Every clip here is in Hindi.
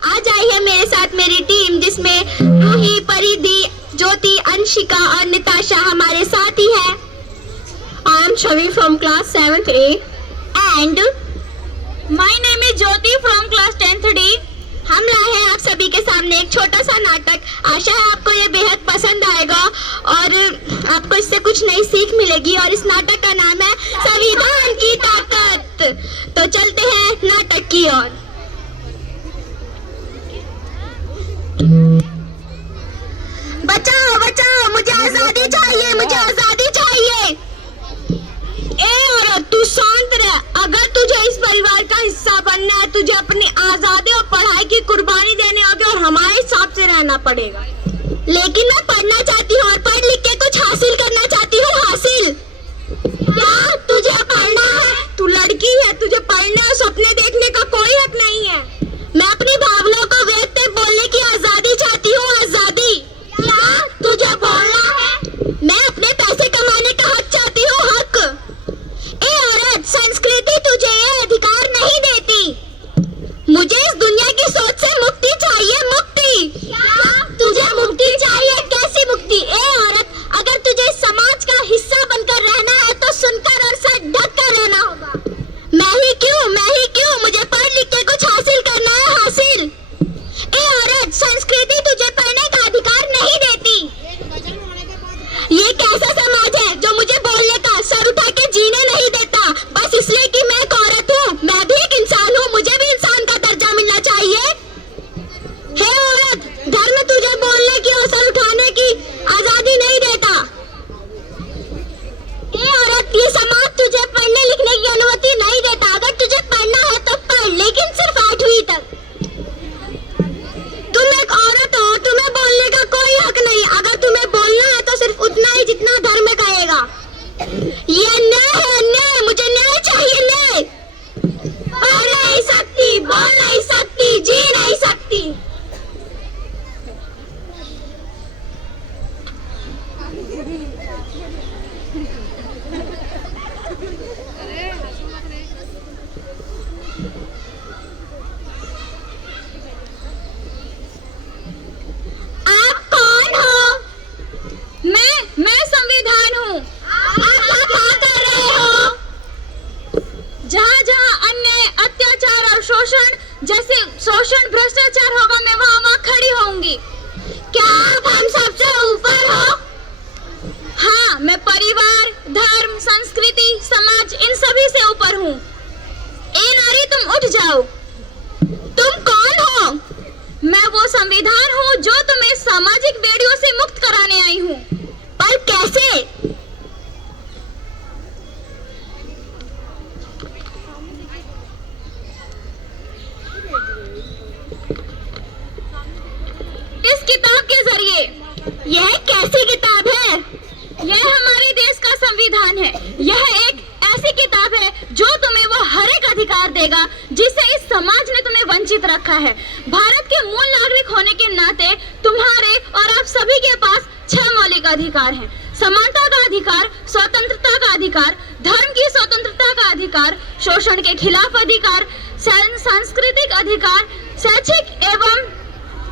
आज आई है मेरे साथ मेरी टीम, जिसमें रूही, परिधि, ज्योति, अंशिका और निताशा हमारे साथ ही है। I am Shavi from class 7th A. And My name is Jyoti from class 10th D. हम लाए हैं आप सभी के सामने एक छोटा सा नाटक। आशा है आपको ये बेहद पसंद आएगा और आपको इससे कुछ नई सीख मिलेगी। और इस नाटक का नाम है संविधान की ताकत। तो चलते हैं नाटक की ओर। बचाओ बचाओ, मुझे आजादी चाहिए, मुझे आजादी चाहिए। ए औरत, तू शांत रह। अगर तुझे इस परिवार का हिस्सा बनना है, तुझे अपनी आजादी और पढ़ाई की कुर्बानी देनी होगी और हमारे हिसाब से रहना पड़ेगा। लेकिन मैं पढ़ना चाहती हूँ और पढ़ लिख के कुछ हासिल करना चाहती हूँ। हासिल क्या? तुझे पढ़ना है? तू लड़की है, तुझे पढ़ने और सपने देखने का कोई हक नहीं है। मैं अपनी भावनाओं को व्यक्त बोलने की आजादी चाहती हूँ। आजादी क्या? तुझे बोलना है? मैं अपने पैसे कमाने का हक चाहती हूँ। हक। ए औरत, संस्कृति तुझे ये अधिकार नहीं देती। मुझे इस दुनिया की सोच से मुक्ति चाहिए। मुक्ति क्या? तुझे मुक्ति चाहिए? कैसी मुक्ति? ए औरत, अगर तुझे इस समाज का हिस्सा बनकर रहना है तो सुनकर और सर ढक कर रहना होगा। मैं ही क्यों? मुझे पढ़ लिख के कुछ हासिल करना है। हासिल। ए औरत, संस्कृति तुझे पढ़ने का अधिकार नहीं देती। ये कैसा समाज है जो मुझे बोलने का, सर उठा के जीने नहीं देता, बस इसलिए कि मैं एक औरत हूँ? मैं भी एक इंसान हूँ, मुझे भी इंसान का दर्जा मिलना चाहिए। हे औरत, धर्म तुझे बोलने की और सर उठाने की आजादी नहीं देता। हे औरत, ये समाज तुझे पढ़ने लिखने की अनुमति नहीं देता। अगर तुझे पढ़ना है तो पढ़, लेकिन सिर्फ 8वीं तक। तुम एक औरत हो, तुम्हें बोलने का कोई हक नहीं। अगर तुम्हें बोलना है तो सिर्फ उतना ही जितना धर्म कहेगा। ये अन्याय है, अन्याय। मुझे न्याय चाहिए, न्याय। पढ़ नहीं सकती, बोल नहीं सकती, जी नहीं सकती। आप कौन हो? मैं संविधान हूँ। आप क्या कर रहे हो? जहाँ जहाँ अन्याय, अत्याचार और शोषण जैसे भ्रष्टाचार होगा, मैं वहाँ खड़ी होंगी। क्या आप हम सबसे ऊपर हो? हाँ, मैं परिवार, धर्म, संस्कृति, समाज इन सभी से ऊपर हूँ। ए नारी, तुम उठ जाओ। तुम कौन हो? मैं वो संविधान हूँ जो तुम्हें सामाजिक बेड़ियों से मुक्त कराने आई हूँ। पर कैसे? इस किताब के जरिए। यह कैसी किताब है? यह हमारे देश का संविधान है। यह एक ऐसी किताब है जो तुम्हें वो हर एक अधिकार देगा जिससे इस समाज ने तुम्हें वंचित रखा है। भारत के मूल नागरिक होने के नाते तुम्हारे और आप सभी के पास 6 मौलिक अधिकार हैं। समानता का अधिकार, स्वतंत्रता का अधिकार, धर्म की स्वतंत्रता का अधिकार, शोषण के खिलाफ अधिकार, सांस्कृतिक अधिकार, शैक्षिक एवं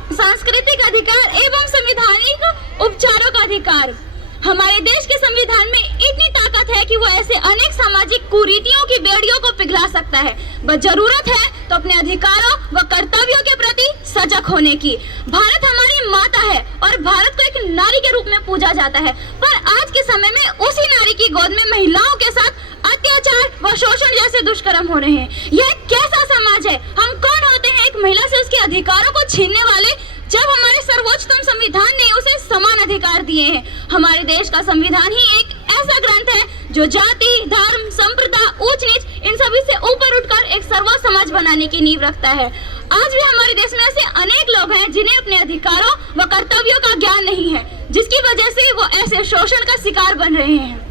सांस्कृतिक अधिकार एवं संवैधानिक उपचारों का अधिकार। हमारे देश के संविधान में इतनी ताकत है कि वो ऐसे अनेक सामाजिक कुरीतियों की बेड़ियों को पिघला सकता है। बस जरूरत है तो अपने अधिकारों व कर्तव्यों के प्रति सजग होने की। भारत हमारी माता है और भारत को एक नारी के रूप में पूजा जाता है, पर आज के समय में उसी नारी की गोद में महिलाओं के साथ अत्याचार व शोषण जैसे दुष्कर्म हो रहे हैं। यह कैसा समाज है? हम कौन होते हैं एक महिला से उसके अधिकारों को छीनने वाले, जब हमारे सर्वोच्चतम संविधान ने उसे समान अधिकार दिए हैं। हमारे देश का संविधान ही एक ऐसा ग्रंथ है जो जाति, धर्म, संप्रदाय, ऊंच नीच इन सभी से ऊपर उठकर एक सर्व समाज बनाने की नींव रखता है। आज भी हमारे देश में ऐसे अनेक लोग हैं जिन्हें अपने अधिकारों व कर्तव्यों का ज्ञान नहीं है, जिसकी वजह से वो ऐसे शोषण का शिकार बन रहे हैं।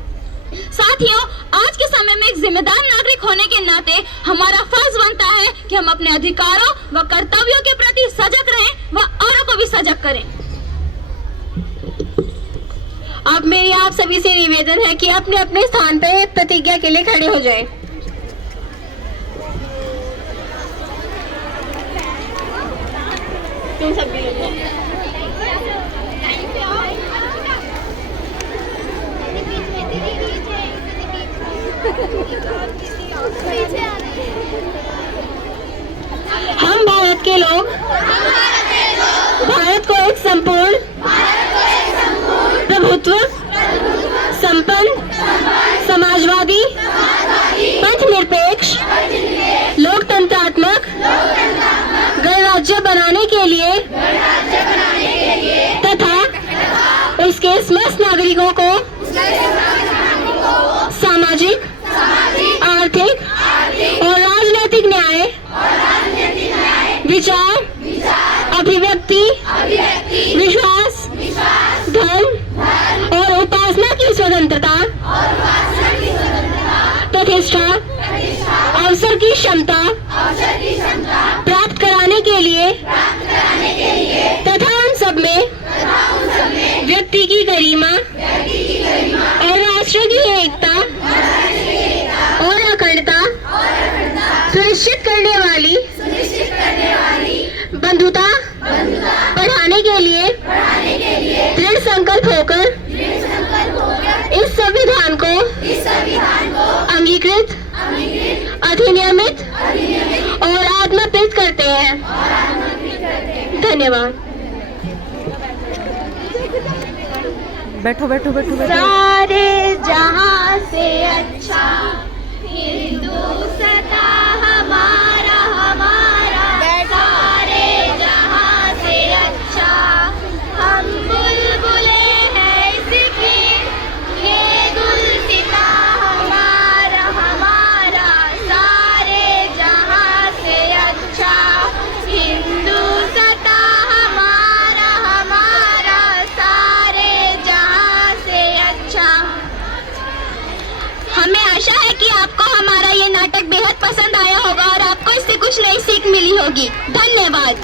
साथियों, आज के समय में एक जिम्मेदार नागरिक होने के नाते हमारा फर्ज बनता है कि हम अपने अधिकारों व कर्तव्यों के प्रति सजग रहें व औरों को भी सजग करें। अब मेरी आप सभी से निवेदन है कि अपने अपने स्थान पे प्रतिज्ञा के लिए खड़े हो जाएं। तुम सब भी लोग हम भारत के लोग भारत को एक संपूर्ण प्रभुत्व संपन्न समाजवादी पंथनिरपेक्ष लोकतंत्रात्मक गणराज्य बनाने के लिए तथा इसके समस्त नागरिकों को सामाजिक आर्थिक और राजनीतिक न्याय विचार अभिव्यक्ति विश्वास धर्म और उपासना की स्वतंत्रता प्रतिष्ठा अवसर की क्षमता प्राप्त कराने के लिए तथा उन सब में व्यक्ति की गरिमा और राष्ट्र की एकता और अखंडता सुनिश्चित करने वाली बंधुता बढ़ाने के लिए दृढ़ संकल्प होकर इस संविधान को अंगीकृत अधिनियमित और आत्मप्रेरित करते हैं। धन्यवाद। बैठो बैठो बैठो बैठो। सारे जहां से अच्छा हिंदुस्तान हमारा हमारा सारे जहां से अच्छा हम बुलबुले हैं इसकी ये गुलसिता हमारा हमारा सारे जहां से अच्छा हिंदुस्तान हमारा हमारा सारे जहां से अच्छा। हमें आशा है कि आपको हमारा ये नाटक बेहद पसंद आया होगा और आपको इससे कुछ नई सीख मिली होगी। धन्यवाद।